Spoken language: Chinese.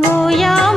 不要